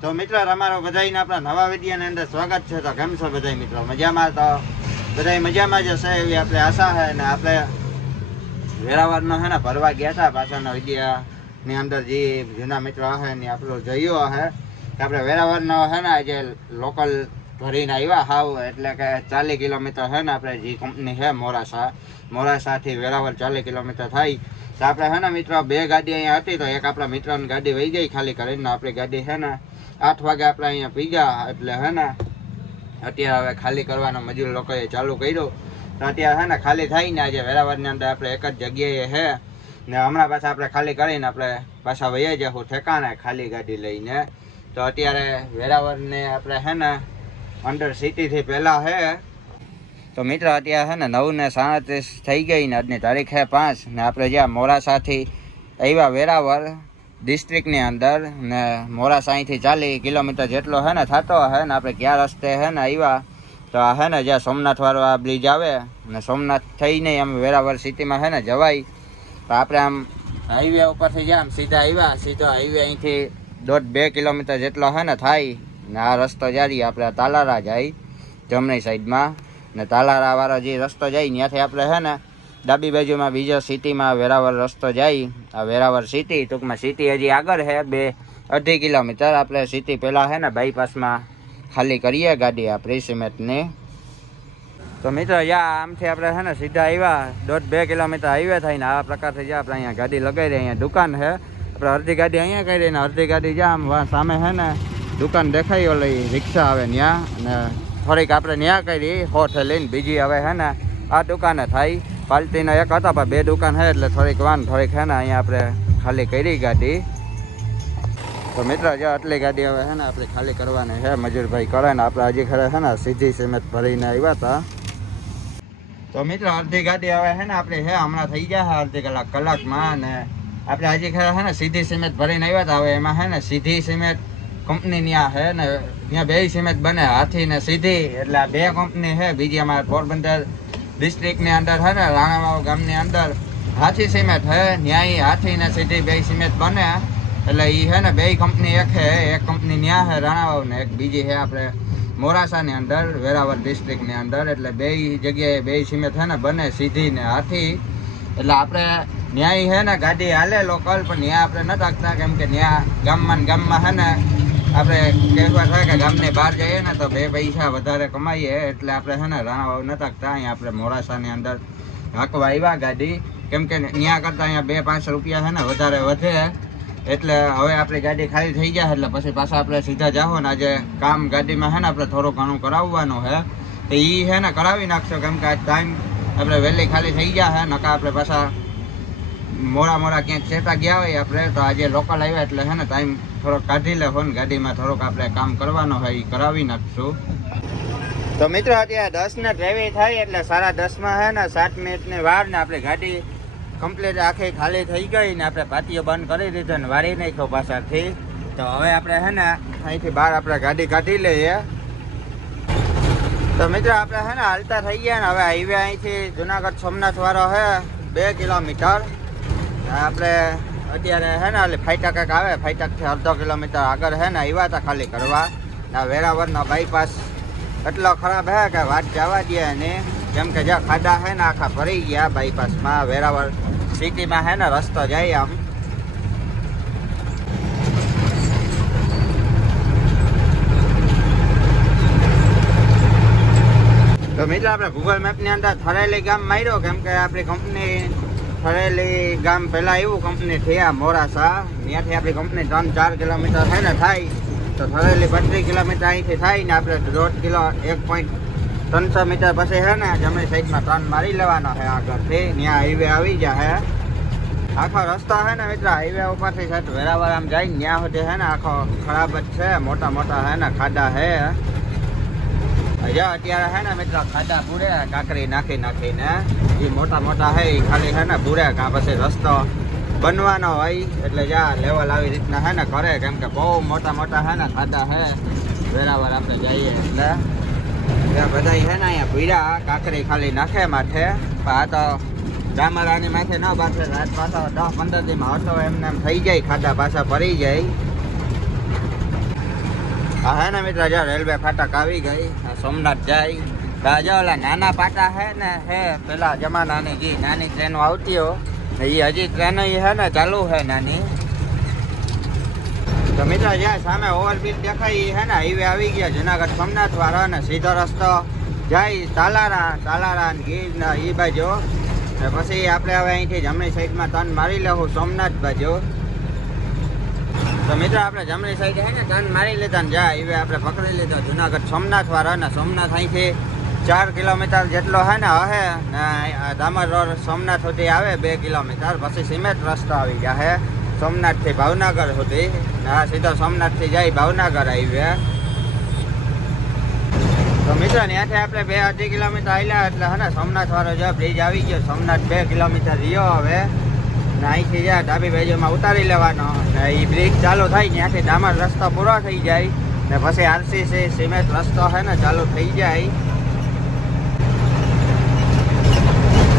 તો મિત્રો અમારો બધાને આપણા નવા વિડીયોની અંદર સ્વાગત છે. તો કેમ છો બધા મિત્રો? મજામાં? તો બધા મજામાં જ હશે એવી આપણે આશા છે અને આપણે વેરાવળનો છે ને ભરવા ગયા હતા પાછળનો વિદ્યાની અંદર જે જૂના મિત્રો હશે ને આપણો જઈયો કે આપણે વેરાવળનો છે ને આજે લોકલ ભરીને આવ્યા હાવ, એટલે કે ચાલીસ કિલોમીટર છે ને આપણે જે કંપની છે મોરાસા, મોરાસાથી વેરાવર ચાલીસ કિલોમીટર થાય. તો આપણે છે ને મિત્રો, બે ગાડી અહીંયા હતી તો એક આપણા મિત્રોની ગાડી વહી ગઈ ખાલી કરીને, આપણી ગાડી છે ને આઠ વાગે આપણે અહીંયા પીગા એટલે હે ને, અત્યારે હવે ખાલી કરવાનો મજૂર લોકોએ ચાલુ કર્યું. તો અત્યારે હે ને, ખાલી ને આજે વેરાવળની અંદર આપણે એક જ જગ્યાએ હે. ને હમણાં પાછા આપણે ખાલી કરીને આપણે પાછા વહી જશું ઠેકાણે ખાલી ગાડી લઈને. તો અત્યારે વેરાવળને આપણે હે ને અંડર સિટીથી પહેલાં હે. તો મિત્રો અત્યારે છે ને નવ ને સાડત્રીસ થઈ ગઈ ને આજની તારીખ છે પાંચ. ને આપણે જ્યાં મોરાસાથી આવ્યા વેરાવળ ડિસ્ટ્રિક્ટની અંદર ને મોરાસા અહીંથી ચાલી કિલોમીટર જેટલો છે ને થતો હે ને આપણે ક્યાં રસ્તે છે ને આવ્યા તો આ છે ને જ્યાં સોમનાથવાળો આ બ્રિજ આવે ને સોમનાથ થઈને આમ વેરાવળ સિટીમાં છે ને જવાય, તો આપણે આમ હાઈવે ઉપરથી જ્યાં સીધા આવ્યા સીધો હાઈવે અહીંથી દોઢ બે કિલોમીટર જેટલો છે ને થાય, ને આ રસ્તો જારી આપણે તાલારા જાય જમણી સાઈડમાં ને તાલારાવાળો જે રસ્તો જાય ત્યાંથી આપણે હે ને ડાબી બાજુમાં બીજો સિટીમાં વેરાવળ રસ્તો જાય. આ વેરાવળ સિટી ટૂંકમાં સિટી હજી આગળ છે બે અઢી કિલોમીટર. આપણે સિટી પહેલાં છે ને બાયપાસમાં ખાલી કરીએ ગાડી આ પ્રી સિમેન્ટની તો મિત્રો, યા, આમથી આપણે છે ને સીધા આવ્યા. દોઢ બે કિલોમીટર હાઈવે થઈને આ પ્રકારથી જ્યાં આપણે અહીંયા ગાડી લગાવી રહી અહીંયા દુકાન છે આપણે અડધી ગાડી અહીંયા કરી ને અડધી ગાડી જ્યાં આમ વા- સામે છે ને દુકાન દેખાઈ ઓલી રિક્ષા આવે ત્યાં અને થોડીક આપણે ત્યાં કરી, હોઠે લઈને બીજી હવે છે ને આ દુકાને થાય. પાલટીનો એક હતા, પણ બે દુકાન છે એટલે થોડીક વાન, થોડીક છે ને અહીંયા આપણે ખાલી કરી ગાડી. તો મિત્ર, જો આટલી ગાડી હવે છે ને આપણે ખાલી કરવાની છે, મજૂરભાઈ કરે ને આપણે હજી ખરે છે ને સીધી સિમેન્ટ ભરીને આવ્યા હતા. તો મિત્રો, અડધી ગાડી હવે છે ને આપણે છે, હમણાં થઈ ગયા છે અડધી કલાક કલાકમાં ને આપણે હજી ખરે છે ને સીધી સિમેન્ટ ભરીને આવ્યા હતા, હવે એમાં છે ને સીધી સિમેન્ટ કંપની ત્યાં છે ને, ત્યાં બે સિમેન્ટ બને હાથી ને સીધી, એટલે બે કંપની છે, બીજી અમારે પોરબંદર ડિસ્ટ્રિક્ટની અંદર ને, રાણાવાવ ગામની અંદર હાથી સિમેન્ટ છે ન્યાય હાથી ને સીધી બે સિમેન્ટ બને. એટલે એ છે ને, બે કંપની એક હે, એક કંપની ત્યાં હે રાણાવાવ ને એક બીજી છે આપણે મોરાસાની અંદર, વેરાવળ ડિસ્ટ્રિક્ટની અંદર. એટલે બે જગ્યાએ બે સિમેન્ટ છે ને, બને સીધી ને હાથી. એટલે આપણે ન્યાય છે ને, ગાડી હાલે લોકલ, પણ ત્યાં આપણે ન રાખતા કેમ કે ત્યાં ગામમાં ગામમાં હે ને આપણે કહેવા થાય કે ગામની બહાર જઈએ ને તો બે પૈસા વધારે કમાઈએ એટલે આપણે છે ને રાણાવાવ ન રાખતા અહીંયા આપણે મોડાસાની અંદર હાંકવા આવ્યા ગાડી. કેમ કે ત્યાં કરતાં અહીંયા બે પાંચ રૂપિયા છે ને વધારે વધે. એટલે હવે આપણી ગાડી ખાલી થઈ ગયા એટલે પછી પાછા આપણે સીધા જાઓ ને આજે કામ ગાડીમાં છે ને આપણે થોડું ઘણું કરાવવાનું છે. તો એ છે ને કરાવી નાખશો કેમ કે આજ ટાઈમ આપણે વહેલી ખાલી થઈ ગયા છે, નકા આપણે પાછા મોડા મોડા ક્યાંક ચેતા ગયા હોય આપણે, તો આજે લોકલ આવ્યા એટલે હે ને ટાઈમ થોડોક કાઢી લેવો ને ગાડીમાં થોડોક આપણે કામ કરવાનો હોય એ કરાવી નાખશું. તો મિત્રો, અત્યારે દસ ને ડ્રાઈવિંગ થાય એટલે સાડા દસમાં હે ને સાત મિનિટની વાર ને આપણે ગાડી કમ્પ્લીટ આખી ખાલી થઈ ગઈ ને આપણે પાટીઓ બંધ કરી દીધો ને વારી નાખ્યો પાછળથી. તો હવે આપણે છે ને અહીંથી બહાર આપણે ગાડી કાઢી લઈએ. તો મિત્રો, આપણે હે ને હાલતા થઈ ગયા ને હવે હાઈવે અહીંથી જુનાગઢ સોમનાથ વાળો છે બે કિલોમીટર. આપણે અત્યારે હે ને એટલે ફાઈટક એક આવે ફાઈટકથી અડધો કિલોમીટર આગળ છે ને આવ્યા હતા ખાલી કરવા. આ વેરાવળનો બાયપાસ એટલો ખરાબ હે કે વાત જવા દે ને જેમ કે જ્યાં ખાડા હે ને આખા ભરી ગયા બાયપાસમાં વેરાવળ સિટીમાં છે ને રસ્તો જાય આમ. તો મિત્રો, આપણે ગૂગલ મેપની અંદર થરેલી ગામ માર્યો, કેમ કે આપણી કંપની થરેલી ગામ પહેલાં એવું કંપની થયા, મોરાસા. ત્યાંથી આપણી કંપની ત્રણ ચાર કિલોમીટર છે ને થાય. તો થરેલી બત્રીસ કિલોમીટર અહીંથી થાય ને આપણે દોઢ કિલો, એક પોઈન્ટ ત્રણસો મીટર પછી છે ને જમણી સાઈડમાં ત્રણ મારી લેવાનો છે આગળથી. ત્યાં હાઈવે આવી જાય આખો રસ્તો છે ને મિત્ર હાઈવે ઉપરથી સાહેબ વેરાવળ આમ જાય ત્યાં સુધી છે ને આખો ખરાબ જ છે મોટા મોટા છે ને ખાડા છે હજા અત્યારે હે ને મિત્રો ખાધા પૂરે, કાંકરી નાખી નાખીને. એ મોટા મોટા હે એ ખાલી છે ને પૂરે, કાં રસ્તો બનવાનો હોય, એટલે જા લેવલ આવી રીતના હે ને કરે, કેમ બહુ મોટા મોટા હે ને ખાધા હે. વેરાવળ આપણે જઈએ એટલે. બધા છે ને અહીંયા ભૂરા કાંકરી ખાલી નાખે માથે. આ તો ગામડાની માથે ન બાથે રાત પાછો દસ પંદર દીમાં હતો એમને એમ થઈ જાય ખાધા પાછા ભરી જાય. હે ને મિત્ર, જો રેલવે ફાટક આવી ગઈ સોમનાથ જાય. જો ઓલા નાના પાટા હે ને, હે, પેલા જમાનાની જે નાની ટ્રેનો આવતી હો, એ હજી ટ્રેન હે ને, ચાલુ હે નાની. તો મિત્ર જ્યાં સામે ઓવરબ્રિજ દેખાય હે ને હાઈવે આવી ગયા, જુનાગઢ સોમનાથ વાળો ને સીધો રસ્તો. જાય તાલારા તાલારા ને ગીર ને એ બાજુ. પછી આપણે હવે અહીંથી જમણી સાઈડમાં તન મારી લેવું સોમનાથ બાજુ. તો મિત્રો, આપણે જમણી સાઈડ હે ને ટર્ન મારી લીધા ને જા. હાઈવે આપણે પકડી લીધો. જુનાગઢ સોમનાથ વાળો ને સોમનાથ અહીંથી ચાર કિલોમીટર જેટલો હે ને હે ને, આ દામર રોડ સોમનાથ સુધી આવે બે કિલોમીટર. પછી સિમેન્ટ રસ્તો આવી જાય સોમનાથથી ભાવનગર સુધી. ને આ સીધો સોમનાથથી જાય ભાવનગર હાઈવે તો મિત્રો ત્યાંથી આપણે બે અઢી કિલોમીટર આવેલા એટલે હે ને, સોમનાથ વાળો જો બ્રિજ આવી ગયો. સોમનાથ બે કિલોમીટર રહ્યો હવે. ને અહીંથી જ્યાં ડાબી બાજુમાં ઉતારી લેવાનો. ને એ બ્રિજ ચાલુ થાય ત્યાંથી ડામર રસ્તો પૂરો થઈ જાય. ને પછી આરસીસી સિમેન્ટ રસ્તો છે ને ચાલુ થઈ જાય.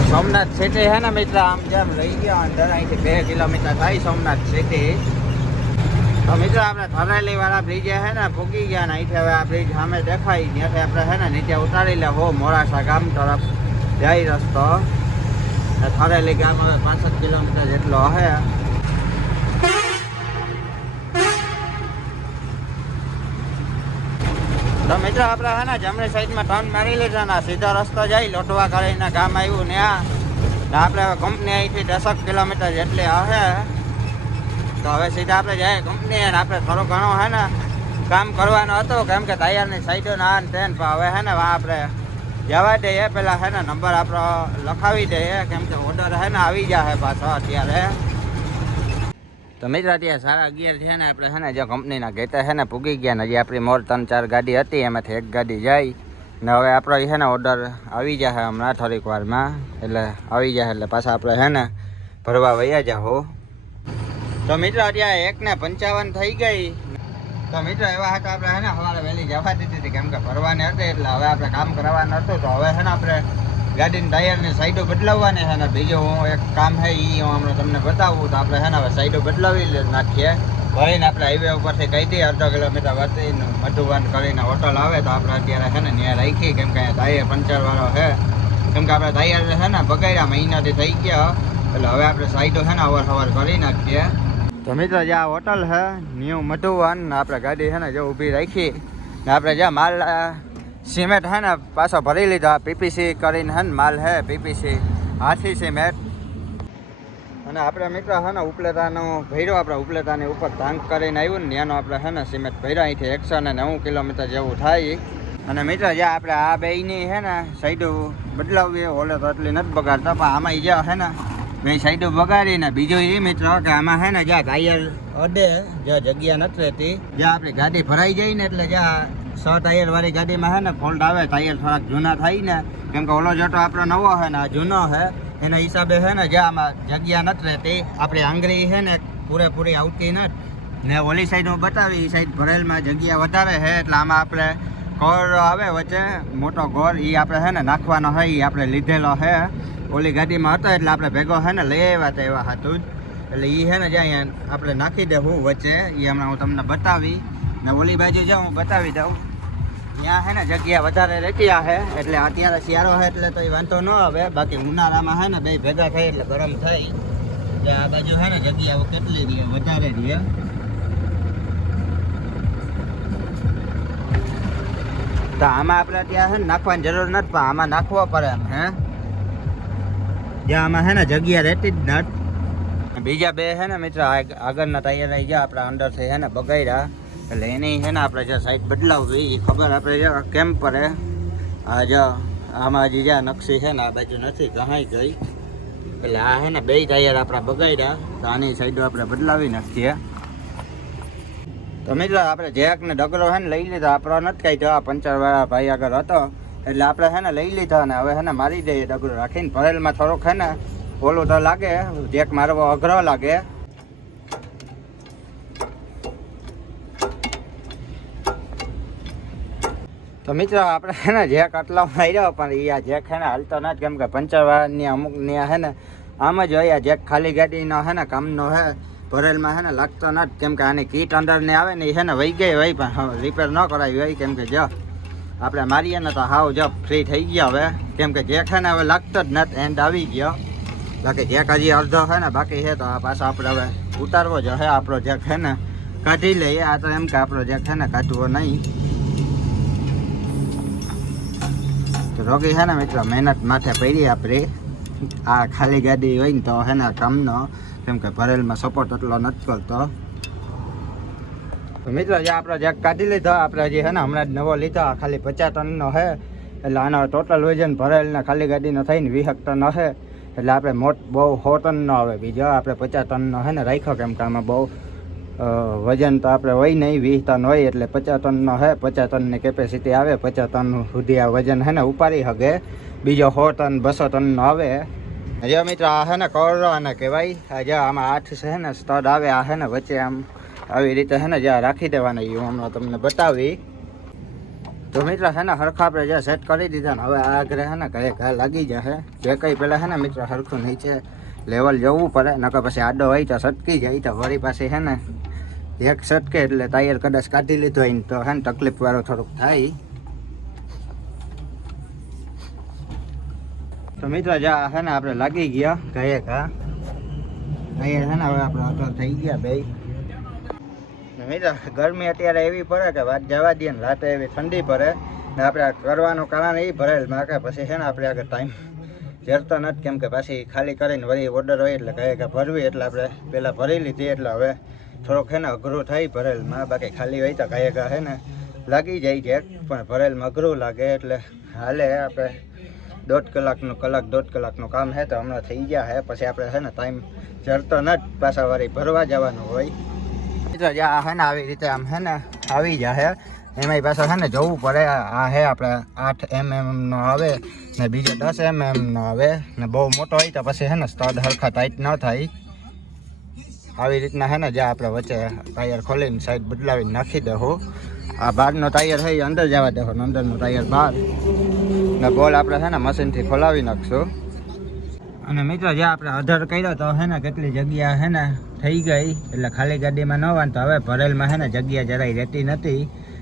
સોમનાથ સિટી છે ને મિત્ર, આમ જેમ લઈ ગયો અંદર અહીંથી બે કિલોમીટર થાય સોમનાથ સિટી તો મિત્રો, આપણે થરાલી વાળા બ્રિજે છે ને ભૂકી ગયા ને અહીંથી હવે આ બ્રિજ સામે દેખાય. ત્યાંથી આપણે છે ને નીચે ઉતારી લેવો, મોડાસા ગામ તરફ જાય રસ્તો. થરેલી ગામ હવે પાસઠ કિલોમીટર જેટલો હે. તો મિત્રો, આપણે હે ને જમણી સાઈડમાં ટર્ન મારી લીધા સીધો રસ્તો જઈ લોટવા કરીને ગામ આવ્યું ને આ. આપણે હવે કંપની અહીંથી દસક કિલોમીટર જેટલી હશે તો હવે સીધા આપણે જાય કંપની અને આપણે થોડો ઘણો હે ને કામ કરવાનું હતું, કેમ કે ટાયરની સાઈડો ના તેન હવે હે ને આપણે જવા દઈએ. પેલા હે ને નંબર આપણો લખાવી દઈએ. કેમ કે ઓર્ડર હે ને આવી જાય પાછો અત્યારે. તો મિત્ર, અત્યારે સાડા અગિયાર છે ને આપણે છે ને જે કંપનીના ગેટા છે ને પૂગી ગયા ને, હજી આપણી મોર ત્રણ ચાર ગાડી હતી, એમાંથી એક ગાડી જાય. ને હવે આપણો છે ને ઓર્ડર આવી જશે હમણાં થોડીક વારમાં. એટલે આવી જશે એટલે પાછા આપણે છે ને ભરવા વયા જાઓ તો મિત્રો, અત્યારે એક ને પંચાવન થઈ ગઈ તો મિત્રો, એવા હતા આપણે, હે ને સવારે વહેલી જવા દીધી હતી, કેમ કે ભરવાની હતી, એટલે હવે આપણે કામ કરવાનું હતું. તો હવે છે ને, આપણે ગાડીની ટાયરની સાઈડો બદલાવવાની છે ને, બીજું હું એક કામ છે એ હું હમણાં તમને બતાવું. તો આપણે છે ને, હવે સાઈડો બદલાવી નાખીએ. ભરીને આપણે હાઈવે ઉપરથી કહી દઈએ, અડધો કિલોમીટર વધીને મધુવન કરીને હોટલ આવે, તો આપણે અત્યારે છે ને ત્યાં રાખી કેમ કે ટાયર પંચરવાળો છે. કેમ કે આપણે ટાયર છે ને, બગાડ્યા મહિનાથી થઈ ગયા. એટલે હવે આપણે સાઈડો છે ને અવર સવાર કરી નાખીએ. તો મિત્રો, જે આ હોટલ છે ન્યૂ મધુવન આપણે ગાડી છે ને જે ઊભી રાખી. ને આપણે જ્યાં માલ સિમેન્ટ છે ને પાછો ભરી લીધો પીપીસી કરીને છે ને માલ છે પીપીસી. હાથી સિમેન્ટ. અને આપણે મિત્ર છે ને ઉપલેતાનું ભર્યો, આપણે ઉપલેતાની ઉપર ધાંગ કરીને આવ્યું ને, ત્યાંનો આપણે છે ને સિમેન્ટ ભર્યા, અહીંથી એકસો ને નેવું કિલોમીટર જેવું થાય. અને મિત્ર, જે આપણે આ બેની છે ને સાઈડો બદલાવવી ઓલે તો એટલી નથી બગાડતા, પણ આમાં જે છે ને બે સાઈડો વગાડીને બીજું એ મિત્ર કે આમાં છે ને જ્યાં ટાયર અડે, જ્યાં જગ્યા નથી રહેતી, જ્યાં આપણી ગાડી ભરાઈ જાય ને એટલે જ્યાં સ ટાયર વાળી ગાડીમાં છે ને ફોલ્ટ આવે ટાયર થોડાક જૂના થાય ને, કેમ કે ઓલો જટો આપણો નવો છે ને, આ જૂનો છે એના હિસાબે છે ને જ્યાં આમાં જગ્યા નથી રહેતી, આપણી આંગળી છે ને પૂરેપૂરી આવતી નથી. ને ઓલી સાઈડ હું બતાવી, એ સાઈડ ભરેલમાં જગ્યા વધારે છે એટલે આમાં આપણે ઘર આવે વચ્ચે, મોટો ગોળ એ આપણે છે ને નાખવાનો હોય એ આપણે લીધેલો છે ઓલી ગાડીમાં હતો એટલે આપણે ભેગો છે ને લઈ આવ્યા હતા એવા હતું જ. એટલે એ છે ને જ્યાં આપણે નાખી દેવું વચ્ચે એ હમણાં હું તમને બતાવી. ને ઓલી બાજુ જાઉં હું બતાવી દઉં. ત્યાં છે ને જગ્યા વધારે રહેતી છે એટલે અત્યારે શિયાળો છે એટલે તો એ વાંધો ન આવે. બાકી ઉનાળામાં છે ને બે ભેગા થાય એટલે ગરમ થાય. એટલે આ બાજુ છે ને જગ્યા કેટલી રહે, વધારે રહે તો આમાં આપણે ત્યાં છે ને નાખવાની જરૂર નથી, પણ આમાં નાખવો પડે એમ, હે? જ્યાં આમાં છે ને જગ્યા રહેતી જ નથી. બીજા બે છે ને મિત્ર આગળના તૈયાર આવી ગયા આપણા અંદરથી છે ને બગાડ્યા એટલે એની છે ને આપણે જે સાઈડ બદલાવવી એ ખબર આપણે કેમ પડે આ જો આમાં જે જ્યાં નકશી છે ને, આ બાજુ નથી ગહાઈ ગઈ. એટલે આ છે ને બે ટાયર આપણા બગાડ્યા તો આની સાઈડો આપણે બદલાવી નાખીએ. તો મિત્રો, આપણે જેકને ડગલો છે ને લઈ લીધો, આપણો નથી કઈ જવા પંચર વાળા ભાઈ આગળ હતો. એટલે આપણે છે ને લઈ લીધા ને હવે છે ને મારી દઈએ ડગડો રાખીને ભરેલમાં થોડોક છે ને ઓલો તો લાગે, જેક મારવો અઘરો લાગે. તો મિત્રો, આપણે છે ને જેક આટલા માર્યો, પણ એ આ જેક છે ને હાલતો નથી, કેમ કે પંચર વાળાની અમુકની છે ને, આમ જ હોય, આ જેક ખાલી ગાડીનો છે ને કામનો છે, ભરેલમાં છે ને લાગતો નથી, કેમ કે આની કીટ અંદર ને આવે ને એ છે ને વહી ગઈ હોય, પણ રિપેર ન કરાવી હોય, કેમ કે જો. આપણે મારીએ ને તો હાવ જપ ફ્રી થઈ ગયા હવે. કેમ કે જે છે ને હવે લાગતો જ નથી એન્ડ આવી ગયો. બાકી જેક હજી અડધો છે ને, બાકી છે તો આ પાછો આપણે હવે ઉતારવો જો હે આપણો જેક છે ને. કાઢી લઈએ, આ તો એમ કે આપણો જેક છે ને કાઢવો નહીં. તો રોગી છે ને મિત્રો, મહેનત માથે પડી આપણે. આ ખાલી ગાડી હોય ને તો છે ને કામનો. કેમ કે ભરેલમાં સપોર્ટ એટલો નથી કરતો. મિત્રો, જે આપણે જેક કાઢી લીધો, આપણે જે છે ને હમણાં જ નવો લીધો ખાલી પચાસ ટનનો છે. એટલે આનો ટોટલ વજન ભરેલ ને ખાલી ગાડીનો થઈને વીસક ટન હશે એટલે આપણે મોટ બહુ સો ટનનો આવે. બીજો આપણે પચાસ ટનનો છે ને રાખ્યો કેમ કે આમાં બહુ વજન તો આપણે હોય નહીં, વીસ ટન હોય એટલે પચાસ ટનનો છે. પચાસ ટનની કેપેસિટી આવે, પચાસ ટન સુધી આ વજન છે ને ઉપાડી શકે. બીજો સો ટન, બસો ટનનો આવે. જો મિત્ર, આ છે ને કોરો અને કહેવાય. આ જો આમાં આઠ છે ને સ્ટડ આવે, આ છે ને વચ્ચે આમ આવી રીતે છે ને, જ્યાં રાખી દેવાના એ હું હમણાં તમને બતાવી. તો મિત્ર છે ને, હરખા આપણે જ્યાં સેટ કરી દીધા ને, હવે આ આગળ છે ને, ઘરે ઘા લાગી જશે. જે કંઈ પહેલાં છે ને, મિત્ર, હરખું નીચે લેવલ જવું પડે, નકર પછી આડો હોય તો સટકી જાય તો વળી પાસે છે ને, એક સટકે એટલે ટાયર કદાચ કાઢી લીધો હોય ને, તો છે ને તકલીફ વાળો થોડુંક થાય. તો મિત્ર જા છે ને, આપણે લાગી ગયા ઘરે ઘા. અહીંયા છે ને, હવે આપણે અધર થઈ ગયા ભાઈ મિત્ર, ગરમી અત્યારે એવી પડે કે વાત જવા દઈએ ને રાતે એવી ઠંડી પડે ને આપણે કરવાનું કારણ એ ભરેલમાં કે પછી છે ને આપણે આગળ ટાઈમ જરતો નથી, કેમ કે પાછી ખાલી કરીને વળી ઓર્ડર હોય એટલે કહે કે ભરવી, એટલે આપણે પહેલાં ભરી લીધી, એટલે હવે થોડોક છે ને અઘરું થઈ ભરેલમાં બાકી ખાલી હોય તો કહે કે છે ને લાગી જાય છે, પણ ભરેલમાં અઘરું લાગે એટલે હાલે આપણે દોઢ કલાકનું કલાક, દોઢ કલાકનું કામ છે તો હમણાં થઈ ગયા છે. પછી આપણે છે ને ટાઈમ જરતો નથી, પાછા વાળી ભરવા જવાનું હોય. મિત્રો, જે આ હે ને આવી રીતે આમ હે ને આવી જાય એમાંય પાછા છે ને જવું પડે. આ હે આપણે આઠ એમ નો આવે ને બીજો દસ એમ નો આવે ને બહુ મોટો હોય તો પછી હે ને સ્તદ હરખા ટાઈટ ન થાય. આવી રીતના હે ને જે આપણે વચ્ચે ટાયર ખોલીને સાઈડ બદલાવીને નાખી દઉં આ બહારનો ટાયર છે એ અંદર જવા દેવો ને અંદરનો ટાયર બહાર. ને બોલ આપણે છે ને મશીનથી ખોલાવી નાખશું. અને મિત્રો, જે આપણે અધર કર્યો તો હે ને કેટલી જગ્યા હે ને થઈ ગઈ. એટલે ખાલી ગાડીમાં ન વાંધો હવે ભરેલમાં હે ને જગ્યા જરાય રહેતી નથી.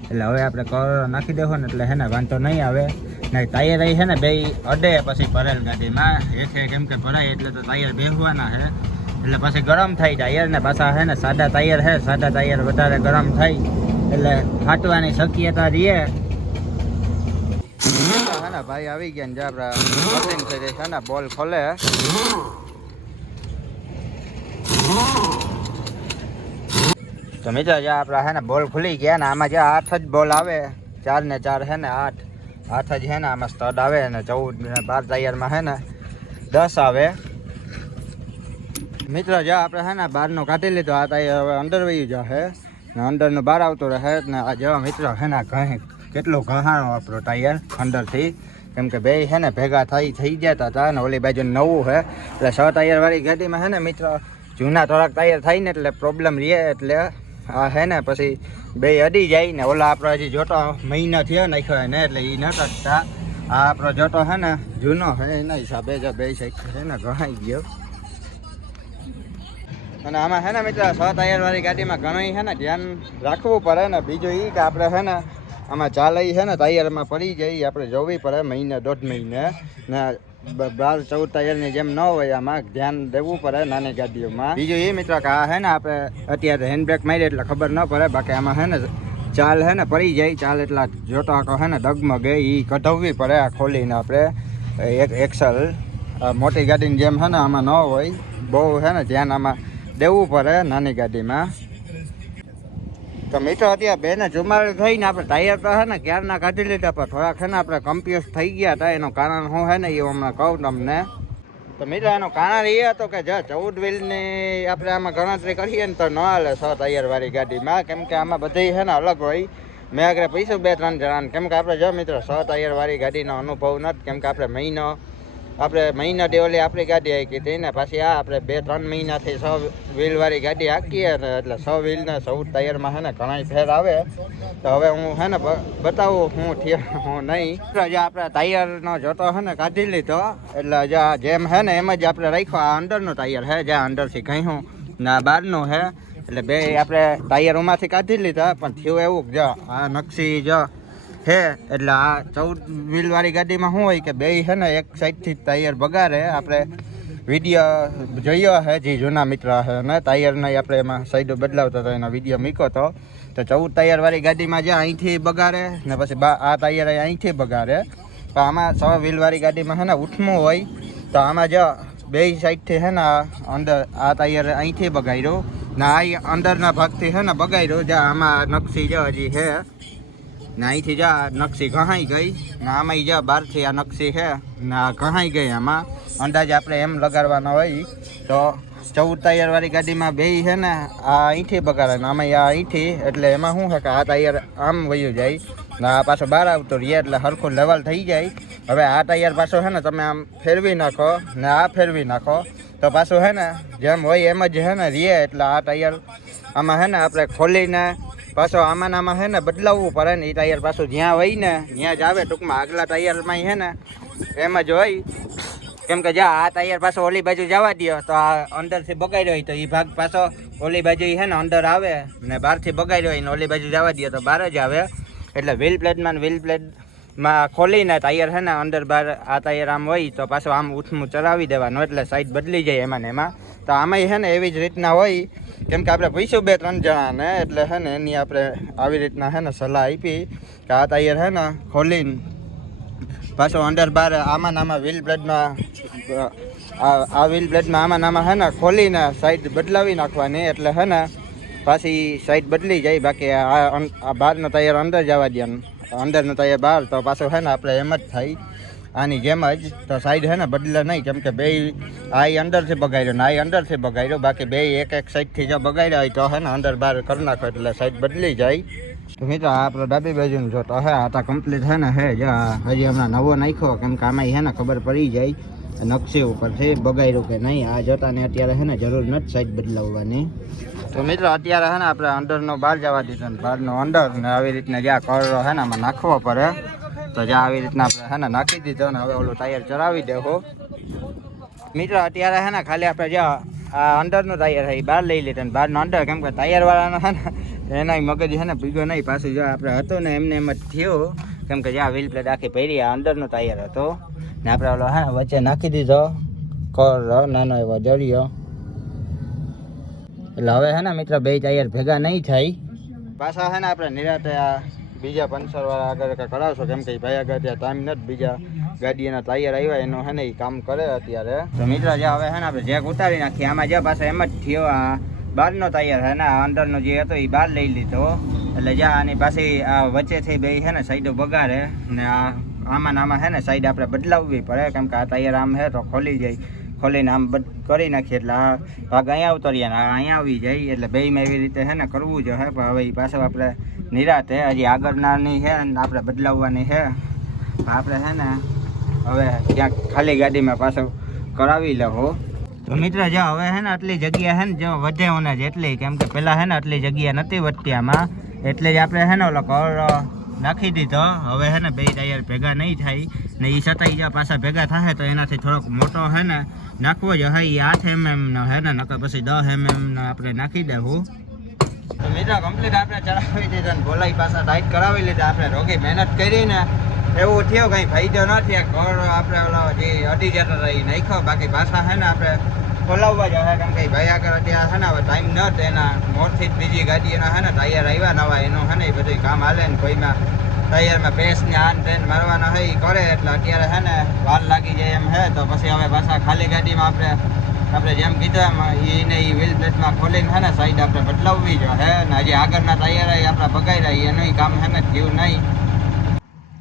એટલે હવે આપણે કરોડો નાખી દેવો ને એટલે હે ને વાંધો નહીં આવે. ને ટાયર રહી છે ને બે અડે પછી ભરેલ ગાડીમાં. એક કેમ કે ભરાય એટલે તો ટાયર બેહવાના છે એટલે પછી ગરમ થાય ટાયર ને પાછા છે ને સાદા ટાયર છે સાદા ટાયર વધારે ગરમ થાય. એટલે ફાટવાની શક્યતા રહે. ભાઈ આવી ગયા ને જે આપણા બોલ ખોલે. તો મિત્રો જે આપણા છે ને બોલ ખુલી ગયા ને આમાં જે આઠ જ બોલ આવે, ચાર ને ચાર છે ને આઠ. આઠ જ છે ને આમાં સ્ટડ આવે ને ચૌદ ને બાર ટાયરમાં છે ને દસ આવે. મિત્રો, જે આપણે છે ને બહારનું કાઢી લીધો, આ ટાયર હવે અંદર વહી જશે ને અંદરનું બહાર આવતું રહે ને આ જેવા મિત્રો છે ને ઘણી કેટલું ઘહાણો આપણો ટાયર અંદરથી કેમ કે બે છે ને ભેગા થઈ થઈ જતા હતા ને ઓલી બાજુ નવું છે એટલે છ ટાયર વાળી ગાડીમાં છે ને મિત્રો જૂના થોડાક ટાયર થાય ને એટલે પ્રોબ્લેમ રહે એટલે આ હે ને પછી બે અડી જાય ને ઓલા આપણો હજી જોટો મહિનો થયો નાખ્યો ને એટલે એ ન ટકતા આ આપણો જોટો છે ને જૂનો હે, એના હિસાબે જ બે સાઈડ છે ને ઘણાઈ ગયો. અને આમાં હે ને મિત્ર છ તૈયારવાળી ગાડીમાં ઘણું છે ને ધ્યાન રાખવું પડે ને. બીજું એ કે આપણે છે ને આમાં ચાલે છે ને ટાયરમાં પડી જાય આપણે જોવી પડે મહિને દોઢ મહિને. ને બાર ચૌદ ટાયરની જેમ ન હોય આમાં, ધ્યાન દેવું પડે નાની ગાડીઓમાં બીજું એ મિત્ર કે આ હે ને આપણે અત્યારે હેન્ડબ્રેક મારી એટલે ખબર ન પડે, બાકી આમાં હે ને ચાલ છે ને પડી જાય, ચાલ એટલા જોતા આખો હે ને ડગમગે એ કઢાવવી પડે આ ખોલીને આપણે એક એક્સલ મોટી ગાડીની જેમ હે ને આમાં ન હોય, બહુ હે ને ધ્યાન આમાં દેવું પડે નાની ગાડીમાં તો મિત્રો, અત્યારે બેને જુમાડે થઈને આપણે ટાયર તો હે ને, ક્યારના કાઢી લીધા, પણ થોડાક છે ને આપણે કમ્પ્યુઝ થઈ ગયા હતા એનું કારણ શું છે ને, એ હમણાં કહું તમને. તો મિત્રો, એનું કારણ એ હતું કે જો ચૌદ વ્હીલની આપણે આમાં ગણતરી કરીએ ને, તો ન હાલે છ ટાયરવાળી ગાડીમાં. કેમ કે આમાં બધી છે ને અલગ હોય. મેં આગળ પૈસા બે ત્રણ જણાને. કેમ કે આપણે જો મિત્રો છ ટાયરવાળી ગાડીનો અનુભવ નથી. કેમ કે આપણે મહિનો આપણે મહિના ડેવલે આપણી ગાડી હાકી હતી. ને પાછી આ આપણે બે ત્રણ મહિનાથી છ વ્હીલવાળી ગાડી હાકીએ ને એટલે છ વ્હીલના સૌ ટાયરમાં છે ને ઘણા ફેર આવે. તો હવે હું છે ને બતાવું હું થયો હું નહીં. જે આપણે ટાયરનો જોતો છે ને કાઢી લીધો. એટલે જે જેમ છે ને એમ જ આપણે રાખ્યો. આ અંદરનો ટાયર છે, જ્યાં અંદરથી કહ્યું ના બહારનું છે. એટલે બે આપણે ટાયર ઉમાંથી કાઢી લીધા, પણ થયું એવું જ, આ નકશી જો છે. એટલે આ ચૌદ વ્હીલવાળી ગાડીમાં શું હોય કે બે છે ને, એક સાઈડથી ટાયર બગાડે. આપણે વીડિયો જોયો છે જે જૂના મિત્ર છે ને ટાયરના આપણે એમાં સાઈડો બદલાવતા હતા, એનો વીડિયો મૂક્યો હતો તો ચૌદ ટાયરવાળી ગાડીમાં જે અહીંથી બગાડે ને પછી બા, આ ટાયર અહીંથી બગાડે. તો આમાં છ વ્હીલવાળી ગાડીમાં છે ને, ઉઠમું હોય. તો આમાં જો બે સાઈડથી છે ને અંદર, આ ટાયર અહીંથી બગાડ્યો. ને આ અંદરના ભાગથી છે ને, બગાડ્યો. જે આમાં નકશી જો હજી છે ને અહીંથી જા, નકશી ઘહાઈ ગઈ. ને આમાં જા બહારથી આ નકશી છે. ને આ ઘહાઈ ગઈ આમાં. અંદાજે આપણે એમ લગાડવાનો હોય. તો ચૌદ ટાયરવાળી ગાડીમાં બે છે ને, આ અહીંથી બગાડે ને આમાં આ અહીંથી એટલે એમાં શું છે કે આ ટાયર આમ વયું જાય. ને આ પાછો બહાર આવતો રહે, એટલે હરખું લેવલ થઈ જાય. હવે આ ટાયર પાછો છે ને, તમે આમ ફેરવી નાખો. ને આ ફેરવી નાખો. તો પાછું છે ને, જેમ હોય એમ જ છે ને, રહે. એટલે આ ટાયર આમાં છે ને, આપણે ખોલીને પાછો આમાં આમાં છે ને બદલાવવું પડે ને એ ટાયર પાછું જ્યાં હોય ને ત્યાં જ આવે ટૂંકમાં આગલા ટાયરમાં છે ને, એમ જ હોય. કેમ કે જા, આ ટાયર પાછો ઓલી બાજુ જવા દો તો આ અંદરથી બગાડ્યો હોય તો એ ભાગ પાછો ઓલી બાજુ છે ને અંદર આવે ને બહારથી બગાડ્યો હોય ને ઓલી બાજુ જવા દો તો બહાર જ આવે. એટલે વ્હીલ પ્લેટમાં વ્હીલ પ્લેટમાં ખોલીને ટાયર છે ને અંદર બહાર આ ટાયર આમ હોય તો પાછો આમ ઉઠમું ચલાવી દેવાનું, એટલે સાઈડ બદલી જાય એમાં ને એમાં. તો આમાંય છે ને એવી જ રીતના હોય, કેમ કે આપણે પૂછ્યું બે ત્રણ જણાને, એટલે છે ને એની આપણે આવી રીતના છે ને સલાહ આપી કે આ ટાયર છે ને ખોલીને પાછો અંડર બાર આમાં નામાં વ્હીલ બ્લેડમાં આ વ્હીલ બ્લેડમાં આમાં નામાં છે ને ખોલીને સાઈડ બદલાવી નાખવાની, એટલે છે ને પાછી સાઈડ બદલી જાય, બાકી આ બહારનો ટાયર અંદર જવા દે અંદરનો ટાયર બહાર તો પાછું છે ને આપણે એમ જ થાય. આની જેમ જ તો સાઈડ છે ને, બદલે નહીં, કેમ કે બે આ અંદરથી બગાડ્યો ને આ અંદરથી બગાડ્યો બાકી બે એક એક સાઈડથી જો બગાડ્યા હોય તો હે ને, અંદર બહાર કરી નાખો એટલે સાઈડ બદલી જાય. તો મિત્રો આપણે ડાબી બાજુનું જો તો હે, આ કમ્પ્લીટ છે ને, હે, જો હજી હમણાં નવો નાખ્યો, કેમ કે આમાં છે ને ખબર પડી જાય નકશી ઉપરથી બગાડ્યું કે નહીં, આ જોતાને અત્યારે છે ને જરૂર નથી સાઈડ બદલાવવાની. તો મિત્રો, અત્યારે છે ને, આપણે અંદરનો બહાર જવા દીધો ને, બહારનો અંદર ને આવી રીતના જ્યાં કરો હે ને, આમાં નાખવો પડે. તો જ્યાં આવી રીતના આપણે હે ને નાખી દીધો ને હવે ઓલું ટાયર ચડાવી દેવો મિત્રો, અત્યારે હે ને ખાલી આપણે જ્યાં આ અંદરનું ટાયર છે બહાર લઈ લીધું ને બહારનો અંદર, કેમ કે ટાયર હે ને એના મગજ હે ને ભીગો નહીં. પાછું જો આપણે હતો ને એમને એમ જ થયું, કેમ કે જ્યાં વ્હીલ પ્લેટ આખી પહેરી આ અંદરનો ટાયર હતો. ને આપણે ઓલો હા વચ્ચે નાખી દીધો, કર નાનો એવો જળિયો એટલે હવે હે ને મિત્ર, બે ટાયર ભેગા નહીં થાય. પાછા હે ને આપણે નિરાતે આ બીજા પંચર વાળા આગળ કાંઈ કરાવશો કેમ કે ભાઈ આગળ ત્યાં ટાઈમ નથી. બીજા ગાડીના ટાયર આવ્યા, એનો હે ને એ કામ કરે અત્યારે. તો મિત્ર, જે હવે હે ને આપણે જેક ઉતારી નાખીએ, આમાં જે પાસે એમ જ થયો આ બહારનો ટાયર છે ને અંદરનો જે હતો એ બહાર લઈ લીધો. એટલે જ્યાં આની પાછી આ વચ્ચેથી બે છે ને સાઈડો બગાડે. ને આ આમાં આમાં છે ને સાઈડ આપણે બદલાવવી પડે. કેમ કે આ ટાયર આમ છે તો ખોલી જાય. ખોલીને આમ કરી નાખીએ એટલે આ ભાગ અહીંયા ઉતરીએ ને અહીંયા આવી જાય. એટલે બેયમાં એવી રીતે છે ને કરવું હે. પણ હવે એ પાછળ આપણે નિરાતે હજી આગળનાની છે ને આપણે બદલાવવાની છે આપણે છે ને હવે ક્યાંક ખાલી ગાડીમાં પાછો કરાવી લેવો તો મિત્ર, જો હવે છે ને આટલી જગ્યા છે ને જો વધે હોને જેટલી, કેમ કે પહેલાં છે ને આટલી જગ્યા નથી વધતી આમાં. એટલે જ આપણે છે ને ઓલો કવર નાખી દીધો. હવે છે ને બે ટાયર ભેગા નહીં થાય ને એ છતાંય જો પાછા ભેગા થાય તો એનાથી થોડોક મોટો છે ને નાખવો જ. હા એ આઠ એમએમ નો છે ને, નકર પછી દસ એમએમ નો આપણે નાખી દેવું મિત્રો કમ્પ્લીટ આપણે ચડાવી દીધા ને બોલાઈ પાછા ટાઈટ કરાવી લીધા. આપણે રોગી મહેનત કરી એવું થયો કંઈ ફાયદો ન થયો. ઘર આપણે ઓલો જે અઢી જતા રહી નાખ્યો. બાકી પાછા છે ને આપણે ખોલાવવા જ કેમ કે ભાઈ આગળ અત્યારે છે ને, હવે ટાઈમ ન એના મોરથી જ બીજી ગાડીઓના છે ને ટાયર આવ્યા નવા એનું છે ને એ બધું કામ હાલે ને કોઈમાં ટાયરમાં ને આન તેન મારવાના હોય એ કરે. એટલે અત્યારે છે ને વાર લાગી જાય એમ છે તો પછી હવે પાછા ખાલી ગાડીમાં આપણે આપણે જેમ કીધું એને એ વ્હીલ પ્લેટમાં ખોલીને છે ને સાઈડ આપણે બદલાવવી જો હે ને હજી આગળના ટાયર આપણા બગાડ્યા એનું કામ છે ને થયું નહીં.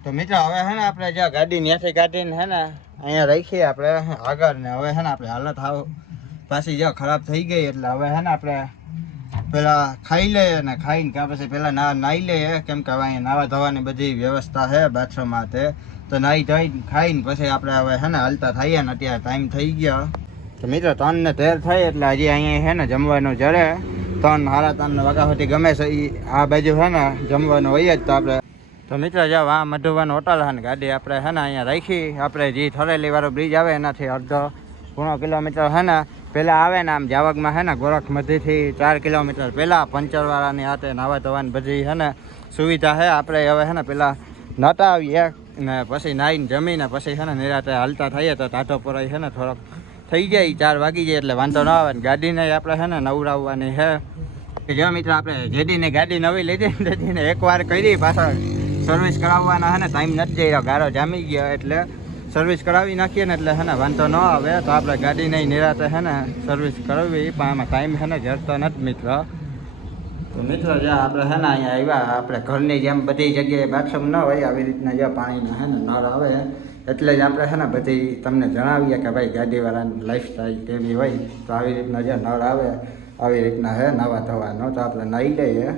તો મિત્રો, હવે છે ને આપણે જ્યાં ગાડી ત્યાંથી કાઢીને છે ને અહીંયા રાખીએ આપણે આગળ ને હવે છે ને આપણે હાલત આવ પાછી જો ખરાબ થઈ ગઈ એટલે હવે છે ને આપણે પેલા ખાઈ લઈએ ને ખાઈને કાં પછી પેલા ના નાહી લઈએ. કેમ કે હવે અહીંયા નાવા ધોવાની બધી વ્યવસ્થા છે બાથરૂમમાં તે. તો નાહી ધોઈ ખાઈને પછી આપણે હવે છે ને હાલતા થઈએ ને અત્યારે ટાઈમ થઈ ગયો. તો મિત્રો ત્રણ ને તેર થાય એટલે હજી અહીંયા છે ને જમવાનું જ્યારે ત્રણ હારા ત્રણ સુધી ગમે છે એ આ બાજુ છે ને જમવાનું હોય જ તો આપણે. તો મિત્ર જાવ આ મધુવન હોટલ છે ને ગાડી આપણે છે ને અહીંયા રાખી. આપણે જે થરેલી વાળો બ્રિજ આવે એનાથી અડધો પૂણો કિલોમીટર છે ને. પહેલાં આવે ને આમ જાવકમાં હે ને ગોરખ મધીથી ચાર કિલોમીટર પહેલાં પંચરવાળાની હાથે નાવા ધોવાની બધી છે ને સુવિધા છે. આપણે હવે છે ને પહેલાં નટાવીએ ને પછી નાહીને જમીને પછી છે ને નિરાતે હાલતા થઈએ તો ટાટો પર છે ને થોડોક થઈ જાય ચાર વાગી જાય એટલે વાંધો ન આવે ગાડીને આપણે છે ને નવડાવવાની છે જો મિત્ર, આપણે જેડીને ગાડી નવી લીધી જેડીને એકવાર કરી પાછા સર્વિસ કરાવવાના છે ને ટાઈમ નથી જઈ રહ્યો, ગારો જામી ગયો એટલે સર્વિસ કરાવી નાખીએ ને એટલે છે ને વાંધો ન આવે. તો આપણે ગાડીને નિરાતે હે ને સર્વિસ કરાવવી પણ આમાં ટાઈમ છે ને જડતો નથી મિત્ર. તો મિત્રો, જે આપણે છે ને અહીંયા આવ્યા, આપણે ઘરની જેમ બધી જગ્યાએ બાથરૂમ ન હોય, આવી રીતના જે પાણીના હે ને નળ આવે. એટલે જ આપણે છે ને પછી તમને જણાવીએ કે ભાઈ ગાડીવાળાની લાઈફસ્ટાઈલ કેવી હોય. તો આવી રીતના જે નળ આવે, આવી રીતના હે, નવા થવાનો તો આપણે નાહી લઈએ.